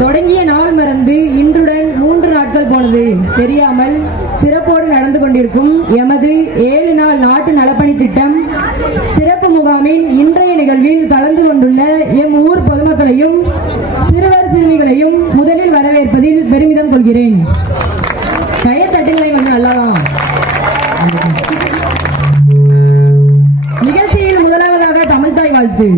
தொடங்கிய நாள் மறந்து இன்றுடன் மூன்று நாட்கள் போனது. தெரியாமல் சிறப்போடு நடந்து கொண்டிருக்கும் எமது ஏழு நாள் நாட்டு நலப்பணி திட்டம் சிறப்பு முகாமின் இன்றைய நிகழ்வில் கலந்து கொண்டுள்ள எம் ஊர் பொதுமக்களையும் சிறுவர் சிறுமிகளையும் முதலில் வரவேற்பதில் பெருமிதம் கொள்கிறேன். கையத்தட்டுங்களை கொஞ்சம் நல்லாதான். நிகழ்ச்சியில் முதலாவதாக தமிழ்தாய் வாழ்த்து.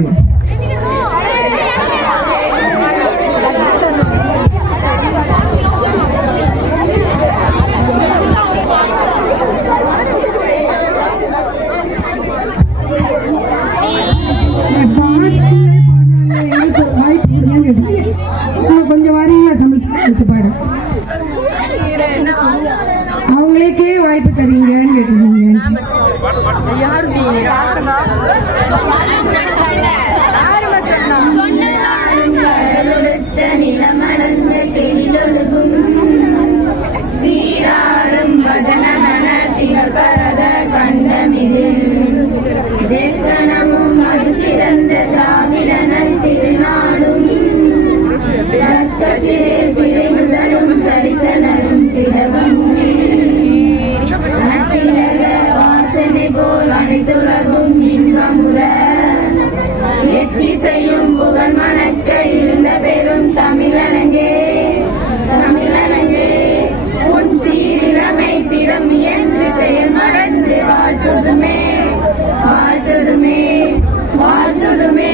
கடலொடுத்த நிலமடந்த கெளிலொழுகும் சீராரும் வதனமன திகழ்பரத கண்டமிதில் தெற்கணமும் எத்திசையும் புகழ் மணக்க இருந்த பெரும் தமிழனங்கே தமிழனங்கே. உன் சீரிழமை சிரம் இயன்று செயல் மறந்து வாழ்த்துதுமே வாழ்த்துதுமே வாழ்த்துதுமே.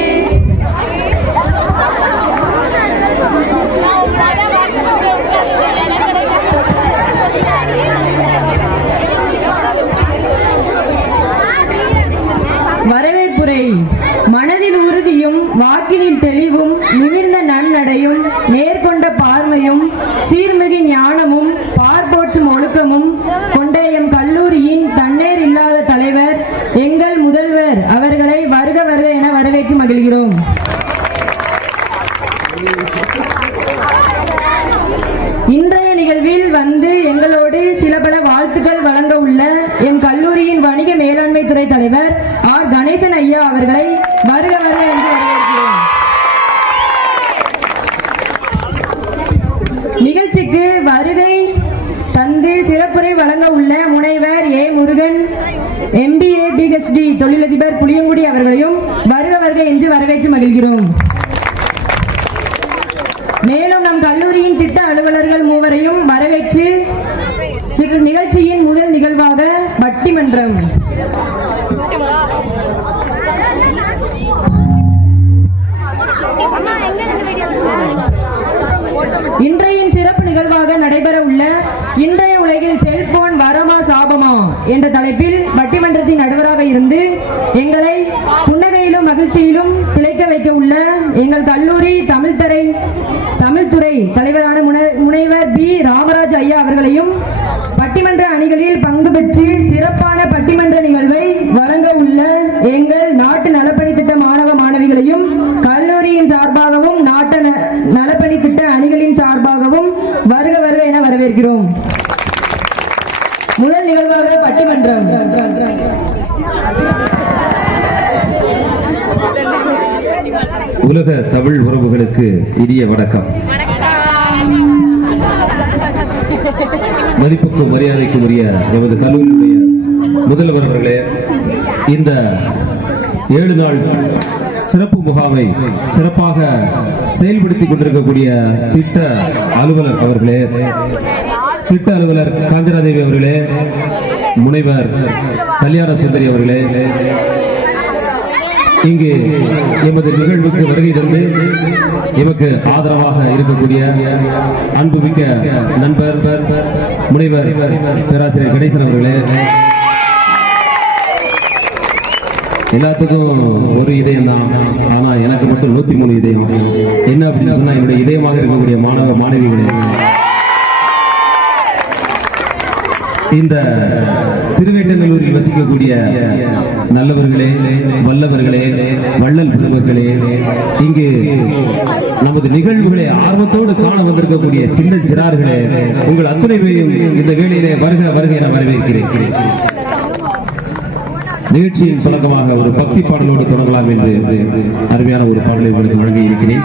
வாக்கினின் தெளிவும் நிமிர்ந்த நன்னடையும் நேர்கொண்ட பார்வையும் சீர்மிகு ஞானமும் பார்ப்போற்றும் ஒழுக்கமும் கொண்ட எம் கல்லூரியின் தன்னேர் இல்லாத தலைவர் எங்கள் முதல்வர் அவர்களை வருக வருக என வரவேற்று மகிழ்கிறோம். இன்றைய நிகழ்வில் வந்து எங்களோடு சில பல வாழ்த்துக்கள் வழங்க உள்ள எம் கல்லூரியின் வணிக மேலாண்மை துறை தலைவர் ஆர் கணேசன் ஐயா அவர்களை வருக வருக என்று நிகழ்ச்சிக்கு வருகை தந்து சிறப்புரை வழங்க உள்ள முனைவர் ஏ முருகன் எம்பிஏ பிஹெச்டி தொழிலதிபர் புளியங்குடி அவர்களையும் வருக வருக என்று வரவேற்று மகிழ்கிறோம். மேலும் நம் கல்லூரியின் திட்ட அலுவலர்கள் மூவரையும் வரவேற்று நிகழ்ச்சியின் முதல் நிகழ்வாக பட்டிமன்றம். இன்றைய நிகழ்வாக நடைபெற உள்ள இன்றைய உலகில் செல்போன் வரமா சாபமா என்ற தலைப்பில் பட்டிமன்றத்தின் நடுவராக இருந்து எங்களை புன்னகையிலும் மகிழ்ச்சியிலும் திளைக்க வைக்க உள்ள எங்கள் கல்லூரி தமிழ்துறை தமிழ்துறை தலைவரான முனை- முனைவர் பி ராமராஜ் ஐயா அவர்களையும் பட்டிமன்ற அணிகளில் பங்கு பெற்று சிறப்பான பட்டிமன்ற நிகழ்வை வழங்க உள்ள எங்கள் நாட்டு நல திட்ட மாணவ மாணவிகளையும் கல்லூரியின் சார்பாகவும் நாட்டு ந- நலப்பணி திட்ட அணிகளின் சார்பாகவும் வருக வருக இருக்கிறோம் முதல் நிகழ்வாக பட்டிமன்றம். உலக தமிழ் உறவுகளுக்கு இனிய வணக்கம். மதிப்புக்கும் மரியாதைக்கும் உரிய எமது கல்லூரியுடைய முதல்வர் அவர்களே இந்த ஏழு நாள் சிறப்பு முகாமை சிறப்பாக செயல்படுத்திக் கொண்டிருக்கக்கூடிய திட்ட அலுவலர் அவர்களே திட்ட அலுவலர் காஞ்சனாதேவி அவர்களே முனைவர் கல்யாண சுந்தரி அவர்களே இங்கு எமது நிகழ்வுக்கு வருகை தந்து எமக்கு ஆதரவாக இருக்கக்கூடிய அன்புமிக்க நண்பர் முனைவர் பேராசிரியர் கணேசன் அவர்களே. எல்லாத்துக்கும் ஒரு இதயம் தான் ஆனால் எனக்கு மட்டும் நூற்றி மூணு இதயம். என்ன அப்படின்னு சொன்னால் என்னுடைய இதயமாக இருக்கக்கூடிய மாணவ மாணவிகளே இந்த திருவேட்டநல்லூரில் வசிக்கக்கூடிய நல்லவர்களே வல்லவர்களே வள்ளல் பெருமக்களே இங்கு நமது நிகழ்வுகளை ஆர்வத்தோடு காண வந்திருக்கக்கூடிய சின்ன சிறார்களே உங்கள் அத்துணை பேரையும் இந்த வேளையிலே வருக வருக என வரவேற்கிறேன். நிகழ்ச்சியின் தொடக்கமாக ஒரு பக்தி பாடலோடு தொடங்கலாம் என்று அருமையான ஒரு பாடலை உங்களுக்கு வழங்கி இருக்கிறேன்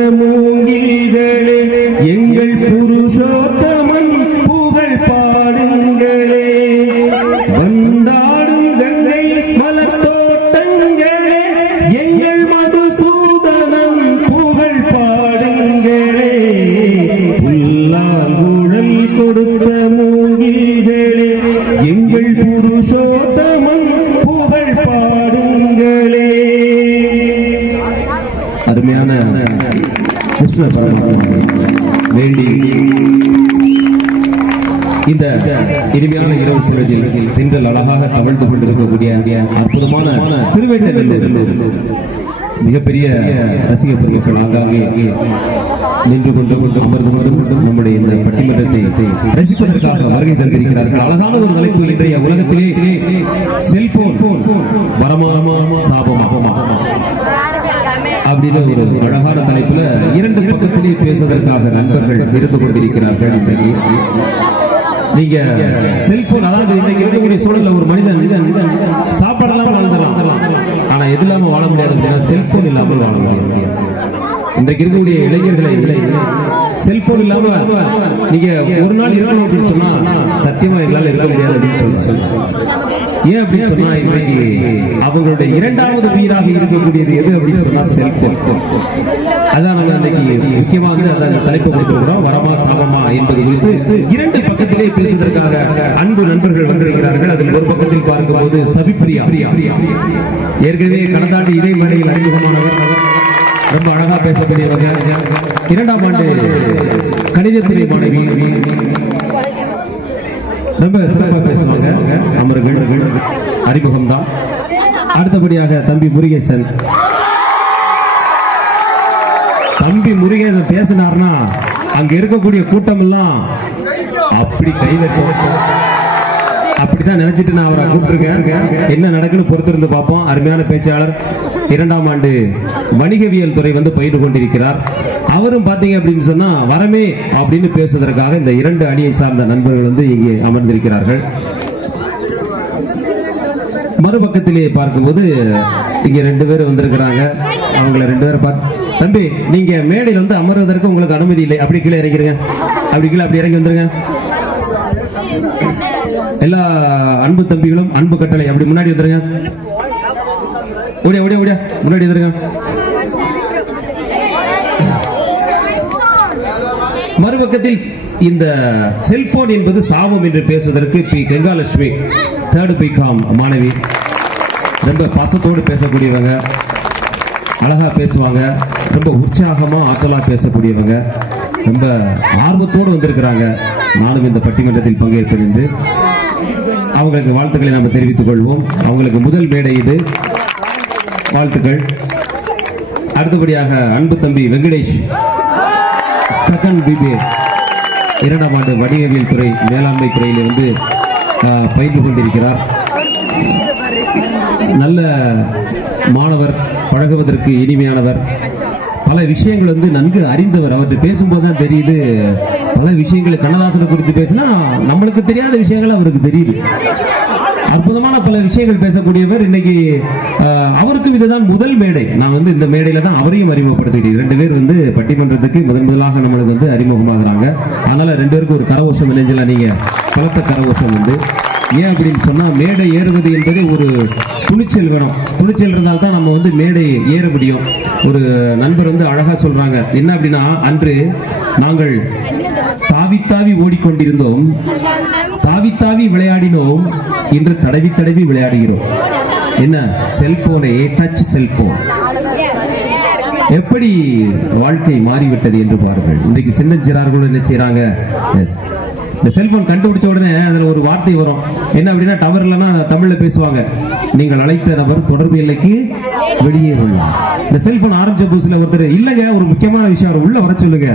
இனிமையான இரவு பொழுதில் பெண்கள் அழகாக தவழ்ந்து கொண்டிருக்கக்கூடிய அற்புதமான திருவேட்டநல்லூர். மிகப்பெரிய ரசிக பொருட்கள் ஆங்காங்கே நின்று கொண்டு அமர்ந்து கொண்டு நம்முடைய இந்த பட்டிமன்றத்தை ரசிப்பதற்காக வருகை தந்திருக்கிறார்கள். அழகான ஒரு தலைப்பு இன்றைய உலகத்திலே. செல்போன் வரமானமா சாபமா? அப்படின்னு ஒரு அழகான தலைப்புல இரண்டு பக்கத்திலே பேசுவதற்காக நண்பர்கள் இருந்து கொண்டிருக்கிறார்கள். இன்றைக்கு நீங்க செல்போன் அதாவது இன்னைக்கு இருக்கக்கூடிய சூழல்ல ஒரு மனிதன் மனிதன். சாப்பாடெல்லாம் வாழ்ந்துடலாம் ஆனா எது இல்லாம வாழ முடியாது அப்படின்னா செல்போன் இல்லாமல் வாழ முடியாது. இன்றைக்கு இருக்கக்கூடிய இளைஞர்களை செல்போன் இல்லாம நீங்க ஒரு நாள் இருக்கணும் அப்படின்னு சொன்னா சத்தியமா எங்களால இருக்க முடியாது அப்படின்னு சொல்லி ஏன் அப்படின்னு சொன்னா இன்றைக்கு அவங்களுடைய இரண்டாவது உயிராக இருக்கக்கூடியது எது அப்படின்னு சொன்னா செல்போன். அதான் நம்ம இன்னைக்கு முக்கியமா வந்து அந்த தலைப்பு கொடுத்திருக்கிறோம். வரமா சாபமா என்பது குறித்து இரண்டு பக்கத்திலே பேசுவதற்காக அன்பு நண்பர்கள் வந்திருக்கிறார்கள். அதில் ஒரு பக்கத்தில் பார்க்கும்போது சபிப்பிரியா. ஏற்கனவே கடந்த ஆண்டு இதே மேடையில் அறிமுகமானவர். ரொம்ப அழகா பேசக்கூடியவங்க. இரண்டாம் ஆண்டு கணிதத்துறை மாணவி. ரொம்ப சிறப்பாக பேசுவாங்க. அமர்கள் அறிமுகம் தான் அடுத்தபடியாக தம்பி முருகேசன். தம்பி முருகேசன் பேசினார்னா அங்க இருக்கக்கூடிய கூட்டம் எல்லாம் அப்படி கைதட்டும் அப்படித்தான் நினைச்சிட்டு நான் அவரை கூப்பிட்டுருக்கேன். என்ன நடக்குன்னு பொறுத்திருந்து பார்ப்போம். அருமையான பேச்சாளர். இரண்டாம் ஆண்டு வணிகவியல் துறை வந்து பயின்று கொண்டிருக்கிறார். அவரும் பார்த்தீங்க அப்படின்னு சொன்னா வரமே அப்படின்னு பேசுவதற்காக இந்த இரண்டு அணியை சார்ந்த நண்பர்கள் வந்து இங்கே அமர்ந்திருக்கிறார்கள். மறுபக்கத்திலே பார்க்கும்போது இங்க ரெண்டு பேர் வந்திருக்கிறாங்க. அவங்கள ரெண்டு பேரும் பார்த்து தம்பி நீங்க மேடையில் வந்து அமர்வதற்கு உங்களுக்கு அனுமதி இல்லை. அப்படி கீழே இறங்கிருங்க. அப்படி கீழே அப்படி இறங்கி வந்துருங்க. எல்லா அன்பு தம்பிகளும் அன்பு கட்டளை. அப்படி முன்னாடி வந்துருங்க. ஓடியா ஓடியா ஓடியா. முன்னாடி வந்துருங்க. மறுபக்கத்தில் இந்த செல்போன் என்பது சாபம் என்று பேசுவதற்கு பி. கங்காலட்சுமி தேர்டு பிகாம் மாணவி. ரொம்ப பாசத்தோடு பேசக்கூடியவங்க. அழகா பேசுவாங்க. ரொம்ப உற்சாகமா ஆற்றலா பேசக்கூடியவங்க. ரொம்ப ஆர்வத்தோடு வந்திருக்கிறாங்க. நானும் இந்த பட்டிமன்றத்தில் பங்கேற்பேன் என்று அவங்களுக்கு வாழ்த்துக்களை நாம் தெரிவித்துக் கொள்வோம். அவங்களுக்கு முதல் மேடை இது. வாழ்த்துக்கள். அடுத்தபடியாக அன்பு தம்பி வெங்கடேஷ் செகண்ட் பிபிஏ இரண்டாம் ஆண்டு வணிகவியல் துறை மேலாண்மை துறையில் வந்து பயின்று கொண்டிருக்கிறார். நல்ல மாணவர் பழகுவதற்கு இனிமையானவர். பல விஷயங்கள் வந்து நன்கு அறிந்தவர். அவர்கிட்ட பேசும்போது தான் தெரியுது. பல விஷயங்களை கண்ணதாசனை குறித்து பேசினா நம்மளுக்கு தெரியாத விஷயங்கள் அவருக்கு தெரியுது. அற்புதமான பல விஷயங்கள் பேசக்கூடியவர் இன்னைக்கு ஆஹ், அவருக்கும் இதுதான் முதல் மேடை. நான் வந்து இந்த மேடையில தான் அவரையும் அறிமுகப்படுத்திக்கிறேன் ரெண்டு பேர் வந்து பட்டிமன்றத்துக்கு முதன் முதலாக நம்மளுக்கு வந்து அறிமுகமாகறாங்க. அதனால ரெண்டு பேருக்கும் ஒரு கரகோஷம் இணைஞ்சல நீங்க பலத்த கரகோஷம் வந்து ஏன் அப்படின்னு சொன்னா மேடை ஏறுவது என்பது ஒரு துணிச்சல் வேணும். துணிச்சல் இருந்தால் தான் நம்ம வந்து மேடை ஏற முடியும். ஒரு நண்பர் வந்து அழகா சொல்றாங்க என்ன அப்படின்னா அன்று நாங்கள் தாவி தாவி ஓடிக்கொண்டிருந்தோம். தாவி தாவி விளையாடினோம். இன்று தடவி தடவி விளையாடுகிறோம். என்ன? செல்போனை டச் செல்போன். எப்படி வாழ்க்கை மாறிவிட்டது என்று பாருங்கள். இன்றைக்கு சின்னஞ்சிறார்கள் என்ன செய்யறாங்க எஸ் இந்த செல்போன் கண்டுபிடிச்ச உடனே அதுல ஒரு வார்த்தை வரும். என்ன அப்படின்னா டவர் இல்லைன்னா தமிழ்ல பேசுவாங்க. நீங்கள் அழைத்த நபர் தொடர்பு எல்லைக்கு வெளியே உள்ளார் இந்த செல்போன் ஆரம்பிச்ச புதுசுல ஒருத்தர் இல்லங்க ஒரு முக்கியமான விஷயம் அவர் உள்ள வர சொல்லுங்க.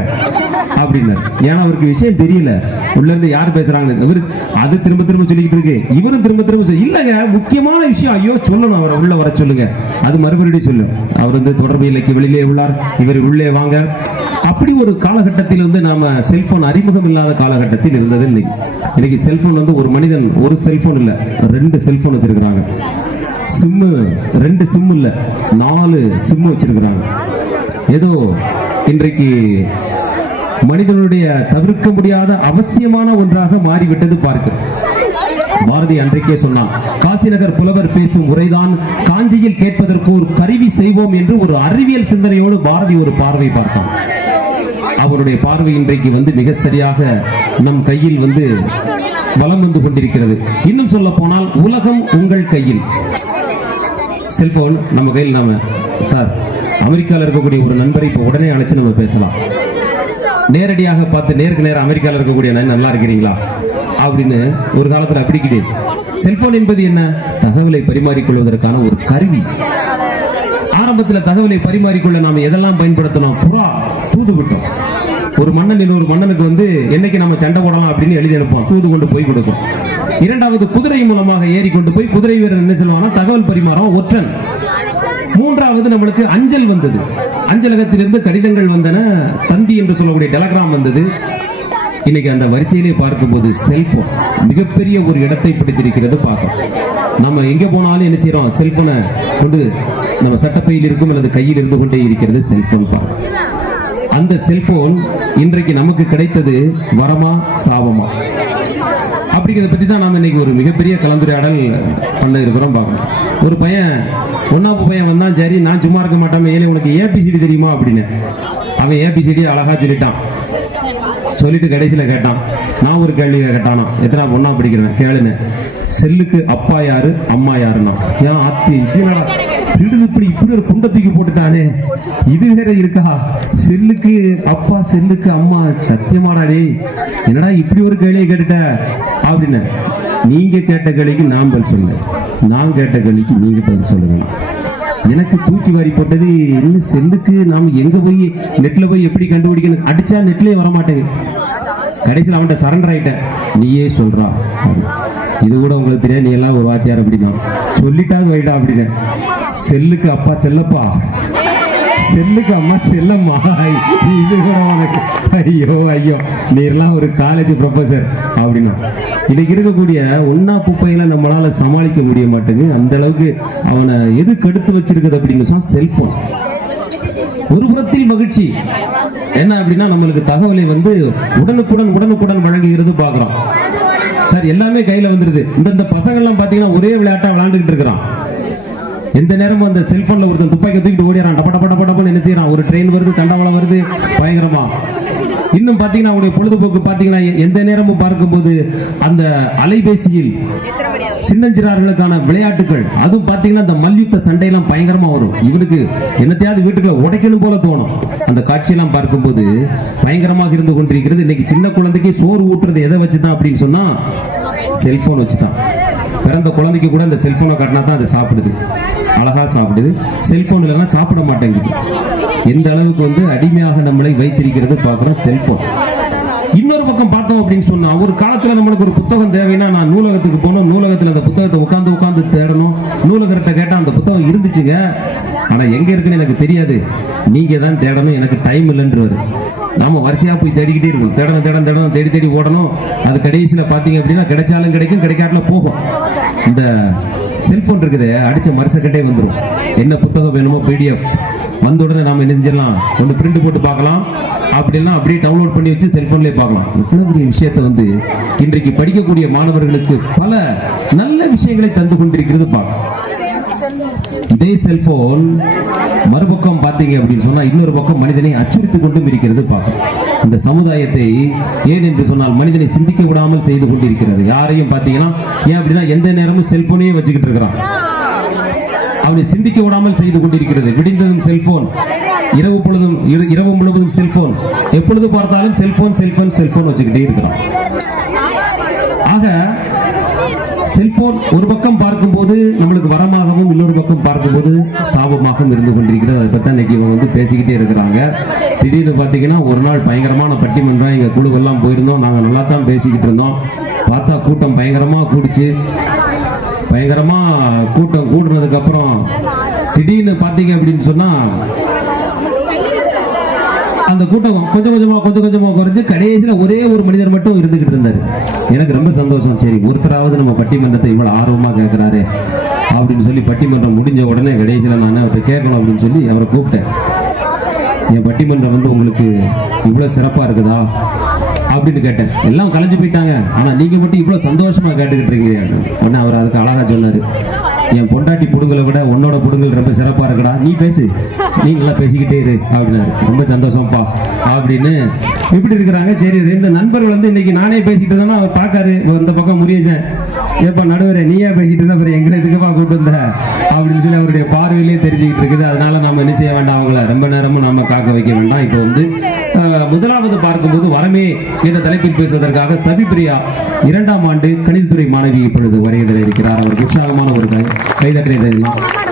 அப்படின்னாரு. ஏன்னா அவருக்கு விஷயம் தெரியல. உள்ள இருந்து யார் பேசுறாங்க இவர் அது திரும்ப திரும்ப சொல்லிக்கிட்டு இருக்கு. இவரும் திரும்ப திரும்ப சொல்லி இல்லங்க முக்கியமான விஷயம் ஐயோ சொல்லணும் அவரை உள்ள வர சொல்லுங்க. அது மறுபடியும் சொல்லு அவர் வந்து தொடர்பு எல்லைக்கு வெளியிலே உள்ளார். இவர் உள்ளே வாங்க. அப்படி ஒரு காலகட்டத்தில் வந்து நாம செல்போன் அறிமுகம் இல்லாத காலகட்டத்தில் இருந்தது இல்லை இன்னைக்கு செல்போன் வந்து ஒரு மனிதன் ஒரு செல்போன் இல்லை ரெண்டு செல்போன் வச்சிருக்கிறாங்க. சிம்மு ரெண்டு சிம் இல்லை நாலு சிம் வச்சிருக்கிறாங்க. ஏதோ இன்றைக்கு மனிதனுடைய தவிர்க்க முடியாத அவசியமான ஒன்றாக மாறிவிட்டது பார்க்கிறோம் பாரதி அன்றைக்கே சொன்னான் காசிநகர் புலவர் பேசும் உரைதான் காஞ்சியில் கேட்பதற்கு ஒரு கருவி செய்வோம் என்று ஒரு அறிவியல் சிந்தனையோடு பாரதி ஒரு பார்வை பார்த்தான். அவருடைய பார்வை இன்றைக்கு வந்து மிக சரியாக நம் கையில் வந்து வலம் வந்து கொண்டிருக்கிறது. இன்னும் சொல்ல போனால் உலகம் உங்கள் கையில். செல்போன் நம்ம கையில் நாம சார் அமெரிக்காவில் இருக்கக்கூடிய ஒரு நண்பரை இப்போ உடனே அழைச்சு நம்ம பேசலாம். நேரடியாக பார்த்து நேருக்கு நேரம் அமெரிக்காவில் இருக்கக்கூடிய அண்ணன் நல்லா இருக்கிறீங்களா? அப்படின்னு ஒரு காலத்தில் அப்படி கிடையாது செல்போன் என்பது என்ன? தகவலை பரிமாறிக்கொள்வதற்கான ஒரு கருவி. ஆரம்பத்துல தகவலை பரிமாறிக்கொள்ள நாம எதெல்லாம் பயன்படுத்தணும்? புறா தூது விட்டோம் ஒரு மன்னன் இன்னொரு மன்னனுக்கு வந்து என்னைக்கு நம்ம சண்டை போடலாம்? அப்படின்னு எழுதி அனுப்போம் தூது கொண்டு போய் கொடுக்கும். இரண்டாவது குதிரை மூலமாக ஏறி கொண்டு போய் குதிரை வீரர் என்ன சொல்லுவாங்கன்னா தகவல் பரிமாறம் ஒற்றன். மூன்றாவது நம்மளுக்கு அஞ்சல் வந்தது. அஞ்சலகத்திலிருந்து கடிதங்கள் வந்தன. தந்தி என்று சொல்லக்கூடிய டெலகிராம் வந்தது. இன்னைக்கு அந்த வரிசையிலே பார்க்கும்போது செல்போன் மிகப்பெரிய ஒரு இடத்தை பிடித்திருக்கிறது பார்க்கும் நம்ம எங்க போனாலும் என்ன செய்யறோம் செல்போனை கொண்டு நம்ம சட்டப்பையில் இருக்கும் அல்லது கையில் இருந்து கொண்டே இருக்கிறது செல்போன் பார்க்கிறோம் அந்த செல்போன் இன்றைக்கு நமக்கு கிடைத்தது வரமா சாபமா? அப்படிங்கிறத பற்றி தான் நாம் இன்னைக்கு ஒரு மிகப்பெரிய கலந்துரையாடல் பண்ண இருக்கிறோம் பார்க்கணும் ஒரு பையன் ஒன்றாவது பையன் வந்தான் சரி நான் சும்மா இருக்க மாட்டாம ஏழை உனக்கு ஏபிசிடி தெரியுமா? அப்படின்னு. அவன் ஏபிசிடி அழகா சொல்லிட்டான். சொல்லிட்டு கடைசியில கேட்டான் நான் ஒரு கேள்வி கேட்டானா? எத்தனை பொண்ணா படிக்கிறேன் கேளுன்னு. செல்லுக்கு அப்பா யாரு? அம்மா யாருன்னா? ஏன் ஆத்தி என்னடா திருடு இப்படி இப்படி ஒரு குண்டை தூக்கி போட்டுட்டானே? இது வேற இருக்கா? செல்லுக்கு அப்பா செல்லுக்கு அம்மா சத்தியமாடா டேய் என்னடா இப்படி ஒரு கேள்வியை கேட்டுட்ட? அப்படின்னு. நீங்க கேட்ட கேள்விக்கு நான் பதில் சொன்னேன் நான் கேட்ட கேள்விக்கு நீங்க பதில் சொல்லுங்க எனக்கு தூக்கி வாரி போட்டது. என்ன செல்லுக்கு நாம் எங்க போய் நெட்ல போய் எப்படி கண்டுபிடிக்கணும்? அடிச்சா நெட்லயே வர மாட்டேங்குது கடைசியில் அவன்கிட்ட சரண்டர் ஆயிட்டேன். நீயே சொல்றா. இது கூட உங்களுக்கு தெரியாது. நீ எல்லாம் ஒரு வாத்தியார் அப்படின்னா சொல்லிட்டாது வைடா அப்படின்னு செல்லுக்கு அப்பா செல்லப்பா. செல்லுக்கு அம்மா செல்லம்மா இது கூட உனக்கு. ஐயோ ஐயோ. நீர்லாம் ஒரு காலேஜ் ப்ரொஃபஸர் அப்படின்னா. இன்னைக்கு இருக்கக்கூடிய ஒன்னா குப்பையில நம்மளால சமாளிக்க முடிய மாட்டேங்குது. அந்த அளவுக்கு அவனை எது கடுத்து வச்சிருக்குது அப்படின்னு சொன்னா செல்போன் ஒரு புறத்தில் மகிழ்ச்சி. என்ன அப்படின்னா நம்மளுக்கு தகவலை வந்து உடனுக்குடன் உடனுக்குடன் வழங்குகிறது பாக்குறோம் சார் எல்லாமே கையில வந்துருது. இந்த இந்த பசங்க எல்லாம் பாத்தீங்கன்னா ஒரே விளையாட்டா விளையாண்டுகிட்டு இருக்கிறான். எந்த நேரமும் அந்த செல்போன்ல ஒருத்தன் துப்பாக்கி தூக்கிட்டு ஓடிறான் டப்ப டப்ப டப்ப டப்பன்னு என்ன செய்யறான்? ஒரு ட்ரெயின் வருது தண்டவாளம் வருது பயங்கரமா. இன்னும் பாத்தீங்கன்னா அவருடைய பொழுதுபோக்கு பாத்தீங்கன்னா எந்த நேரமும் பார்க்கும்போது அந்த அலைபேசியில் சின்னஞ்சிறார்களுக்கான விளையாட்டுகள் அதுவும் பாத்தீங்கன்னா அந்த மல்யுத்த சண்டையெல்லாம் பயங்கரமா வரும். இவனுக்கு என்னத்தையாவது வீட்டுக்குள்ள உடைக்கணும் போல தோணும். அந்த காட்சியெல்லாம் பார்க்கும்போது பயங்கரமாக இருந்து கொண்டிருக்கிறது. இன்னைக்கு சின்ன குழந்தைக்கு சோறு ஊட்டுறது எதை வச்சுதான் அப்படின்னு சொன்னா செல்போன் வச்சுதான். பிறந்த குழந்தைக்கு கூட அந்த செல்ஃபோனை காட்டினா தான் அது சாப்பிடுது. அழகா சாப்பிடுது. செல்ஃபோன் இல்லைன்னா சாப்பிட மாட்டேங்குது. எந்த அளவுக்கு வந்து அடிமையாக நம்மளை வைத்திருக்கிறது பார்க்குறோம் செல்ஃபோன் இன்னொரு பக்கம் பார்த்தோம் அப்படின்னு சொன்னா ஒரு காலத்துல நம்மளுக்கு ஒரு புத்தகம் தேவைன்னா நான் நூலகத்துக்கு போனோம். நூலகத்துல அந்த புத்தகத்தை உட்காந்து உட்காந்து தேடணும். நூலகர்கிட்ட கேட்டா அந்த புத்தகம் இருந்துச்சுங்க. ஆனா எங்க இருக்குன்னு எனக்கு தெரியாது. நீங்க தான் தேடணும். எனக்கு டைம் இல்லைன்றவர். நாம வரிசையா போய் தேடிக்கிட்டே இருக்கணும். தேடணும் தேடணும் தேடணும் தேடி தேடி ஓடணும். அது கடைசியில பாத்தீங்க அப்படின்னா கிடைச்சாலும் கிடைக்கும் கிடைக்காட்டில போகும். இந்த செல்போன் இருக்குது அடிச்ச மரசக்கட்டே வந்துடும் என்ன புத்தகம் வேணுமோ பிடிஎஃப் வந்த உடனே நாம என்ன செஞ்சிடலாம்? ஒன்று பிரிண்ட் போட்டு பார்க்கலாம். அப்படின்னா அப்படியே டவுன்லோட் பண்ணி வச்சு செல்போன்லேயே பார்க்கலாம். இவ்வளவு பெரிய விஷயத்தை வந்து இன்றைக்கு படிக்கக்கூடிய மாணவர்களுக்கு பல நல்ல விஷயங்களை தந்து கொண்டிருக்கிறது பார்க்கலாம் இதே செல்போன் மறுபக்கம் பார்த்தீங்க அப்படின்னு சொன்னா இன்னொரு பக்கம் மனிதனை அச்சுறுத்திக் கொண்டும் இருக்கிறது பார்க்கும் இந்த சமுதாயத்தை ஏன் என்று சொன்னால் மனிதனை சிந்திக்க விடாமல் செய்து கொண்டிருக்கிறது. யாரையும் பார்த்தீங்கன்னா ஏன் அப்படின்னா எந்த நேரமும் செல்போனே வச்சுக்கிட்டு இருக்கிறான். அவனை சிந்திக்க விடாமல் செய்து கொண்டிருக்கிறது. விடிந்ததும் செல்போன் இரவு பொழுதும் இரவு முழுவதும் செல்போன் எப்பொழுது பார்த்தாலும் செல்போன் செல்போன் செல்போன் வச்சுக்கிட்டே இருக்கிறான் ஆக செல்போன் ஒரு பக்கம் பார்க்கும்போது நம்மளுக்கு வரமாகவும் இன்னொரு பக்கம் பார்க்கும்போது சாபமாகவும் இருந்து கொண்டிருக்கிறது. அதை பத்தி இன்னைக்கு இவங்க வந்து பேசிக்கிட்டே இருக்கிறாங்க. திடீர்னு பார்த்தீங்கன்னா ஒரு நாள் பயங்கரமான பட்டிமன்றம் எங்க குழுவெல்லாம் போயிருந்தோம். நாங்க நல்லா தான் பேசிக்கிட்டு இருந்தோம். பார்த்தா கூட்டம் பயங்கரமா கூடிச்சு. பயங்கரமா கூட்டம் கூடுனதுக்கு அப்புறம் திடீர்னு பார்த்தீங்க அப்படின்னு சொன்னா அந்த கூட்டம் கொஞ்சம் கொஞ்சமா கொஞ்சம் கொஞ்சமா குறைஞ்சு கடைசியில ஒரே ஒரு மனிதர் மட்டும் இருந்துகிட்டு இருந்தாரு. எனக்கு ரொம்ப சந்தோஷம். சரி ஒருத்தராவது நம்ம பட்டிமன்றத்தை இவ்வளவு ஆர்வமா கேட்கிறாரு அப்படின்னு சொல்லி பட்டிமன்றம் முடிஞ்ச உடனே கடைசியில நான் அவர்கிட்ட கேட்கணும் அப்படின்னு சொல்லி அவரை கூப்பிட்டேன். என் பட்டிமன்றம் வந்து உங்களுக்கு இவ்வளவு சிறப்பா இருக்குதா? அப்படின்னு கேட்டேன். எல்லாம் கலைஞ்சு போயிட்டாங்க. ஆனா நீங்க மட்டும் இவ்வளவு சந்தோஷமா கேட்டுக்கிட்டு இருக்கீங்க. உடனே அவர் அதுக்கு அழகா சொன்னாரு. என் பொண்டாட்டி புடுங்களை விட உன்னோட புடுங்கல் ரொம்ப சிறப்பா இருக்கடா. நீ பேசு. நீ நல்லா பேசிக்கிட்டே இரு அப்படின்னாரு. ரொம்ப சந்தோஷம்ப்பா அப்படின்னு இப்படி இருக்கிறாங்க. சரி ரெண்டு நண்பர்கள் வந்து இன்னைக்கு நானே பேசிக்கிட்டு தானே அவர் பார்க்காரு. இந்த பக்கம் முறியச்சேன் ஏப்பா நடுவரே நீயா பேசிட்டு இருந்தா அப்புறம் எங்களை இதுக்குப்பா கூப்பிட்டு வந்த? அப்படின்னு சொல்லி அவருடைய பார்வையிலே தெரிஞ்சுக்கிட்டு இருக்குது. அதனால நாம என்ன செய்ய வேண்டாம் அவங்கள? ரொம்ப நேரமும் நாம காக்க வைக்க வேண்டாம். இப்போ வந்து முதலாவது பார்க்கும்போது வரமே என்ற தலைப்பில் பேசுவதற்காக சபிபிரியா இரண்டாம் ஆண்டு கணிதத்துறை மாணவி இப்பொழுது வரையதில் இருக்கிறார். அவர் உற்சாகமான ஒரு கை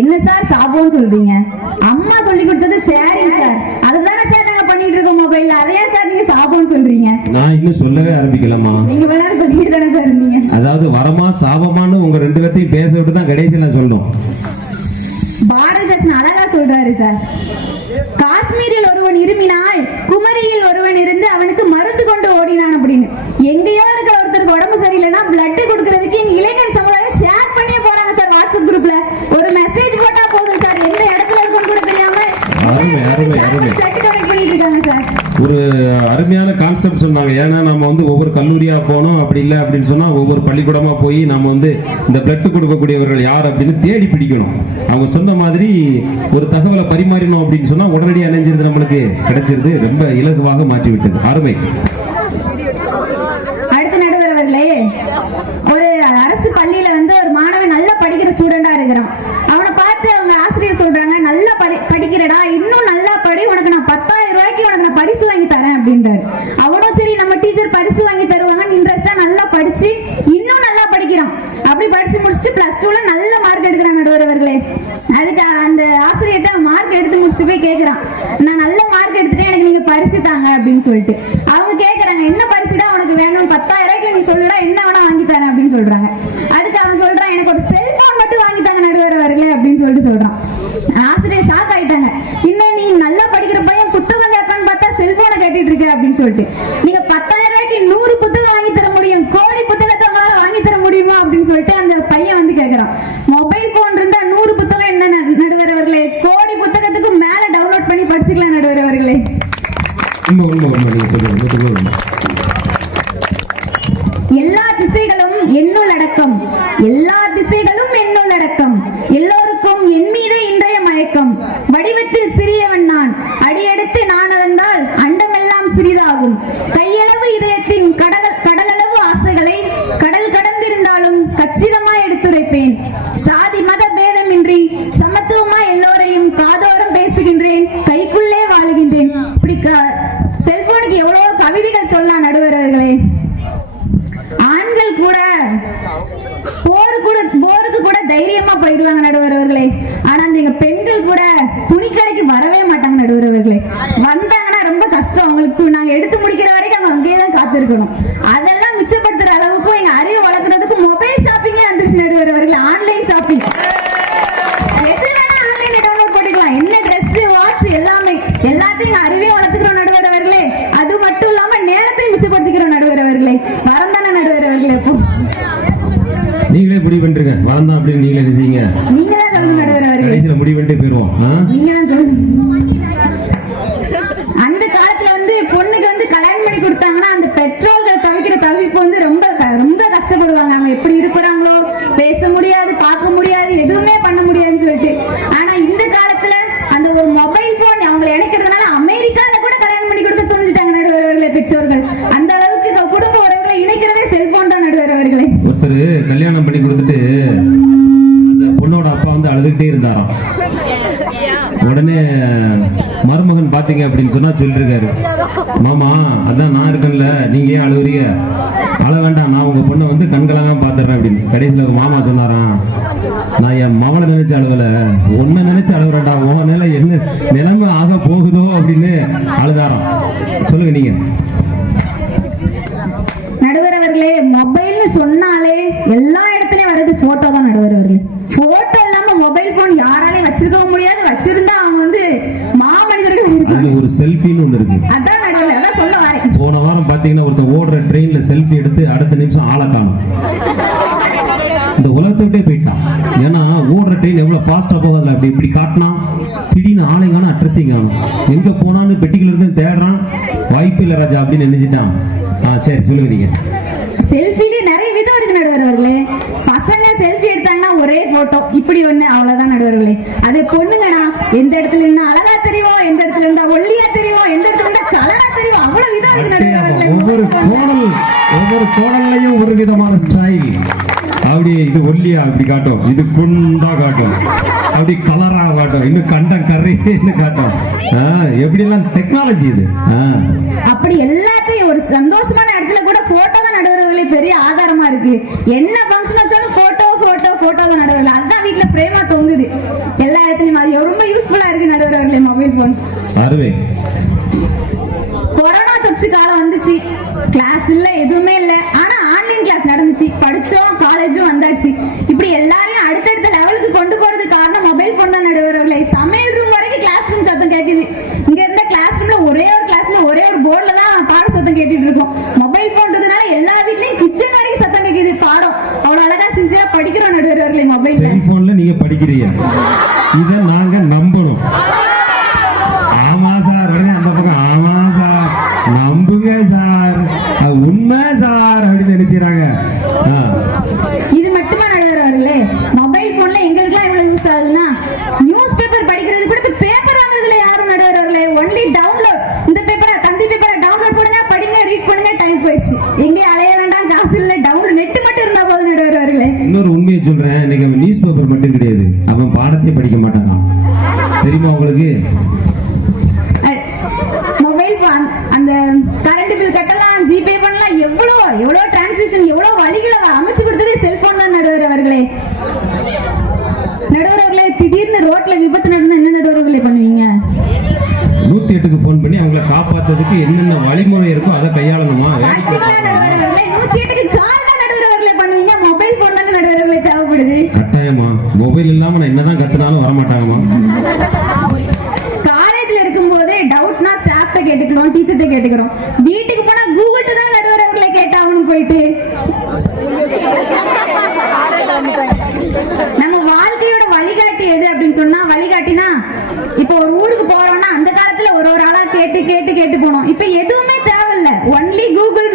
என்ன சார் சாபம்னு சொல்றீங்க? அம்மா சொல்லி கொடுத்தது ஷேரிங் சார். அதுதானே சார் நாங்க பண்ணிட்டு இருக்கோம் மொபைல்ல அதையா சார் நீங்க சாபம்னு சொல்றீங்க. நான் இன்னும் சொல்லவே ஆரம்பிக்கலாமா நீங்க நேரம் சொல்லிட்டு தானே சார் இருந்தீங்க. அதாவது வரமா சாபமான்னு உங்க ரெண்டு பேர்த்தையும் பேச விட்டு தான் கடைசியில சொல்லணும். பாரதிதாசன் அழகா சொல்றாரு சார். காஷ்மீரில் ஒருவன் இருமினால் குமரியில் ஒருவன் இருந்து அவனுக்கு மருந்து கொண்டு ஓடினான் அப்படின்னு. எங்கேயோ இருக்கிற ஒருத்தருக்கு உடம்பு சரியில்லைன்னா பிளட் கொடுக்கறதுக்கு இளைஞர் சமுதாயம் ஷேர் பண்ணியே போறாங்க சார் வாட்ஸ்அப் குரூப்ல ஒரு மெசேஜ் போட்டா போதும் சார் எந்த இடத்துல இருக்குன்னு கூட தெரியாம அருமை, அருமை, அருமை. செட் கனெக்ட் பண்ணிட்டு இருக்காங்க சார் ஒரு அருமையான கான்செப்ட் சொன்னாங்க. ஏன்னா நம்ம வந்து ஒவ்வொரு கல்லூரியாக போனோம் அப்படி இல்லை அப்படின்னு சொன்னால் ஒவ்வொரு பள்ளிக்கூடமாக போய் நம்ம வந்து இந்த பிளட் கொடுக்கக்கூடியவர்கள் யார் அப்படின்னு தேடி பிடிக்கணும். அவங்க சொன்ன மாதிரி ஒரு தகவலை பரிமாறினோம் அப்படின்னு சொன்னால் உடனடியாக இணைஞ்சிருது நம்மளுக்கு. கிடைச்சிருது. ரொம்ப இலகுவாக மாற்றிவிட்டது. அருமை. அடுத்த நடுவர் அவர்களே ஒரு அரசு பள்ளியில வந்து ஒரு மாணவன் நல்லா படிக்கிற ஸ்டூடெண்டா இருக்கிறான். அவனை பார்த்து அவங்க ஆசிரியர் சொல்றாங்க நல்லா படி படிக்கிறடா இன்னும் நல்லா படி உனக்கு நான் பத்தாயிரம் ரூபாய்க்கு உனக்கு நான் பரிசு வாங்கி தரேன் அப்படின்றாரு. அவனும் சரி நம்ம டீச்சர் பரிசு வாங்கி தருவாங்கன்னு இன்ட்ரெஸ்டா நல்லா படிச்சு இன்னும் நல்லா படிக்கிறான். அப்படி படிச்சு முடிச்சுட்டு பிளஸ் டூல நல்ல மார்க் எடுக்கிறான் நடுவரவர்களே அதுக்கு அந்த ஆசிரியர்கிட்ட மார்க் எடுத்து முடிச்சுட்டு போய் கேக்குறான். நான் நல்ல மார்க் எடுத்துட்டேன் எனக்கு நீங்க பரிசு தாங்க அப்படின்னு சொல்லிட்டு. அவங்க கேக்குறாங்க என்ன பரிசுடா உனக்கு வேணும்? பத்தாயிரம் ரூபாய்க்கு நீ சொல்லுடா என்ன வேணா வாங்கி தரேன் அப்படின்னு சொல்றாங்க. அதுக்கு அவன் சொல்றான் எனக்கு ஒரு செல்போன் மட்டும் வாங்கி தாங்க நடுவர் அவர்களே அப்படின்னு சொல்லிட்டு சொல்றான். ஆசிரியர் ஷாக் ஆயிட்டாங்க. இன்னும் நீ நல்லா படிக்கிற பையன் புத்தகம் கேட்பான்னு பார்த்தா செல்போனை கேட்டுட்டு இருக்க அப்படின்னு சொல்லிட்டு. நீங்க பத்தாயிரம் ரூபாய்க்கு நூறு புத்தகம் வாங்கி தர முடியும். கோடி புத்தகத்தை உங்களால வாங்கி தர முடியுமா அப்படின்னு சொல்லிட்டு அந்த பையன் வந்து கேக்குறான். மொபைல் போன் இருந்தா நூறு புத்தகம் என்ன நடுவர் அவர்களே கோடி புத்தகத்துக்கு மேல டவுன்லோட் பண்ணி படிச்சுக்கலாம் நடுவர் அவர்களே எல்லா திசைகளும் என்னுள் அடியெடுத்து நான் அளந்தால் அண்டமெல்லாம் சிறிதாகும் கையளவு இதயத்தின் கடல் கடலளவு ஆசைகளை கடல் கடந்திருந்தாலும் கச்சிதமாய் எடுத்துரைப்பேன் சாதி மத பேதமின்றி சமத்துவமா எல்லோரையும் காதோரம் பேசுகின்றேன் கைக்குள்ளே வாழுகின்றேன் இப்படி க- செல்போனுக்கு எவ்வளவோ கவிதைகள் சொல்லலாம் நடுவர் அவர்களே ஆண்கள் கூட போர் கூட போருக்கு கூட தைரியமா போயிடுவாங்க நடுவர் அவர்களே ஆனா அந்த எங்க பெண்கள் கூட துணிக்கடைக்கு வரவே மாட்டாங்க நடுவர் அவர்களே வந்தாங்கன்னா ரொம்ப கஷ்டம் அவங்களுக்கு து- நாங்க எடுத்து முடிக்கிற வரைக்கும் அவங்க அங்கேயே தான் காத்திருக்கணும் அதெல்லாம் மிச்சப்படுத்துற அளவுக்கும் எங்க அறிவை வளர்க்கறதுக்கு மொபைல் ஷாப்பிங்கே வந்துருச்சு நடுவர் அவர்களே ஆன்லைன் ஷாப்பிங் எது வேணா ஆன்லைன்ல டவுன்லோட் பண்ணிக்கலாம். என்ன வாட்ச் எல்லாமே. எல்லாத்தையும் அறிவே வளர்த்துக்கிறோம் நடுவர் அவர்களே அது மட்டும் இல்லாம நேரத்தையும் மிச்சப்படுத்திக்கிறோம் நடுவர் அவர்களே நடுவர் அவர்களே இப்போ நீங்களே முடிவு பண்ணிருங்க. வளர்ந்தான் அப்படின்னு நீங்களே செய்யுங்க நீங்க தான் சொல்லணும் நடுவர் அவர்களே கடைசியில் முடிவு பண்ணிட்டு போயிடுவோம் ஆ? நீங்க உடனே மருமகன் பார்த்தீங்க அப்படின்னு சொன்னா சொல்லிருக்காரு. மாமா அதான் நான் இருக்கேன்ல நீங்க ஏன் அழுவுறீங்க? அழ வேண்டாம் நான் உங்கள் பொண்ணை வந்து கண்களாக பாத்துறேன் அப்படின்னு. கடைசியில மாமா சொன்னாராம். நான் என் மவளை நினைச்சு அழுவல. ஒன்றை நினைச்சு அழுவுறேன்டா. உன் நிலை என்ன நிலைமை ஆக போகுதோ? அப்படின்னு அழுதாராம். சொல்லுங்க நீங்க. நடுவர் அவர்களே மொபைல்னு சொன்னாலே எல்லா இடத்துலயும் வர்றது போட்டோ தான் நடுவர் அவர்களே போட்டோ இல்லாம மொபைல் போன் யாராலையும் வச்சிருக்கவும் முடியாது. வச்சிருந்தா அவங்க வந்து மாமனிதர்கள் இருப்பாங்க. ஒரு செல்ஃபின்னு ஒண்ணு இருக்கு. அதான் நடுவர் அதான் சொல்ல வரேன். போன வாரம் பாத்தீங்கன்னா ஒருத்தன் ஓடுற ட்ரெயின்ல செல்ஃபி எடுத்து அடுத்த நிமிஷம் ஆளை காணும். இந்த உலகத்தை விட்டே போயிட்டான். ஏன்னா ஓடுற ட்ரெயின் எவ்வளவு ஃபாஸ்டா போகாதுல. அப்படி இப்படி காட்டினா திடீர்னு ஆளை காணும் அட்ரஸிங் காணும். எங்க போனான்னு பெட்டிக்குள்ள இருந்து தேடுறான். வாய்ப்பு இல்ல ராஜா அப்படின்னு நினைச்சிட்டான். ஆ சரி சொல்லுங்க நீங்க. செல்ஃபிலே நிறைய விதம் இருக்கு நடுவர் அவர்களே பசங்க செல்ஃபி எடுத்தாங்கன்னா ஒரே போட்டோ இப்படி ஒண்ணு அவ்வளவுதான் நடுவர்களே. அதே பொண்ணுங்கண்ணா எந்த இடத்துல இருந்தா அழகா தெரியும் எந்த இடத்துல இருந்தா ஒல்லியா தெரியும் எந்த இடத்துல இருந்தா கலரா தெரியும் அவ்வளவு விதம் இருக்கு நடுவர் அவர்களே ஒவ்வொரு கோடல் ஒவ்வொரு கோடல்லையும் ஒரு விதமான ஸ்டைல் அப்படி இது ஒல்லியா அப்படி காட்டும். இது குண்டா காட்டும். அப்படி கலரா காட்டும். இன்னும் கண்டம் கரைன்னு காட்டும். எப்படி எல்லாம் டெக்னாலஜி இது. அப்படி எல்லாத்தையும் ஒரு சந்தோஷமான இடத்துல கூட போட்டோ தான் நடுவர்களே பெரிய ஆதாரமா இருக்கு. என்ன ஃபங்க்ஷன் வச்சாலும் போட்டோ போட்டோ போட்டோ தான் நடுவர்கள். அதுதான் வீட்டுல பிரேமா தொங்குது. எல்லா இடத்துலயும். அது ரொம்ப யூஸ்ஃபுல்லா இருக்கு நடுவர்களே மொபைல் போன் கொரோனா தொற்று காலம் வந்துச்சு. கிளாஸ் இல்ல எதுவுமே இல்ல. ஆனா ஆன்லைன் கிளாஸ் நடந்துச்சு. படிச்சோம் காலேஜும் வந்தாச்சு. இப்படி எல்லாரையும் அடுத்தடுத்த லெவலுக்கு கொண்டு போறது காரணம் மொபைல் போன் தான் நடுவர்களே சமையல் ரூம் வரைக்கும் கிளாஸ் ரூம் சத்தம் கேக்குது இங்க இருந்த கிளாஸ் ரூம்ல ஒரே ஒரு கிளாஸ்ல ஒரே ஒரு போர்டுல தான் பாட சத்தம் கேட்டுட்டு இருக்கோம் மொபைல் போன் இருக்கிறதுனால எல்லா வீட்லயும் கிச்சன் வரைக்கும் சத்தம் கேக்குது பாடம் அவ்வளவு அழகா சின்சியரா படிக்கிறோம் நடுவர்களே மொபைல்ல செல்போன்ல நம்ம வாழ்க்கையோட வழிகாட்டி எது அப்படின்னு சொன்னா வழிகாட்டினா இப்போ ஒரு ஊருக்கு போறோம்னா அந்த காலத்துல ஒரு ஒரு ஆளா கேட்டு கேட்டு கேட்டு போனோம். இப்ப எதுவுமே தேவையில்ல. ஒன்லி கூகுள்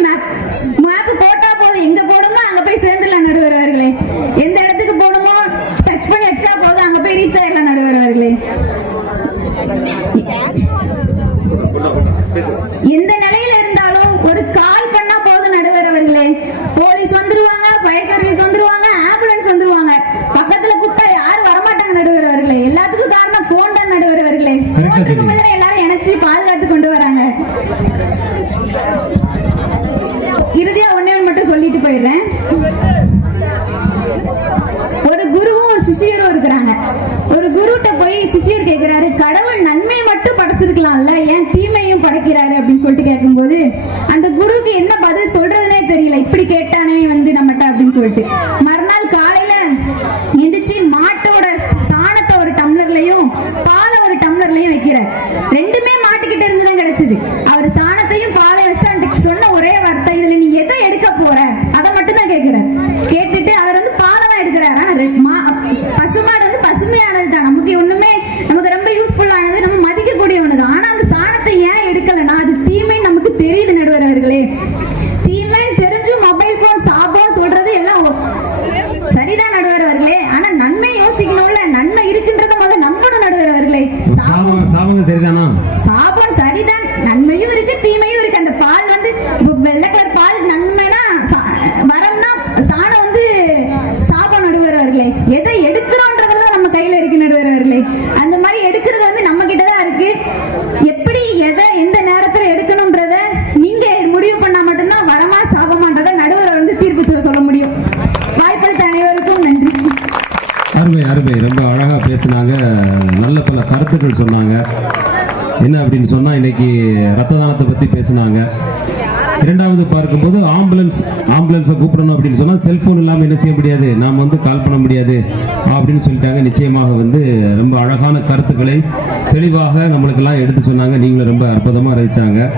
போய் சிஷியர் கேக்குறாரு கடவுள் நன்மையை மட்டும் படைச்சிருக்கலாம்ல ஏன் தீமையும் படைக்கிறாரு? அப்படின்னு சொல்லிட்டு கேட்கும்போது அந்த குருவுக்கு என்ன பதில் சொல்றதுனே தெரியல. இப்படி கேட்டானே வந்து நம்மகிட்ட அப்படின்னு சொல்லிட்டு. மறுநாள் காலையில எந்திரிச்சு மாட்டோட சாணத்தை ஒரு டம்ளர்லயும் பாலை ஒரு டம்ளர்லயும் வைக்கிறார். ரெண்டுமே மாட்டுக்கிட்ட இருந்து தான் கிடைச்சது. சாபம் சரிதான். நன்மையும் இருக்கு தீமையும் இருக்கு. அந்த பால் வந்து வெள்ளக்கலர் அப்படின்னு சொன்னா செல்போன் இல்லாமல் என்ன செய்ய முடியாது? நாம் வந்து கால் பண்ண முடியாது. அப்படின்னு சொல்லிட்டாங்க. நிச்சயமாக வந்து ரொம்ப அழகான கருத்துக்களை தெளிவாக நம்மளுக்கெல்லாம் எடுத்து சொன்னாங்க. நீங்களும் ரொம்ப அற்புதமா ரசிச்சாங்க.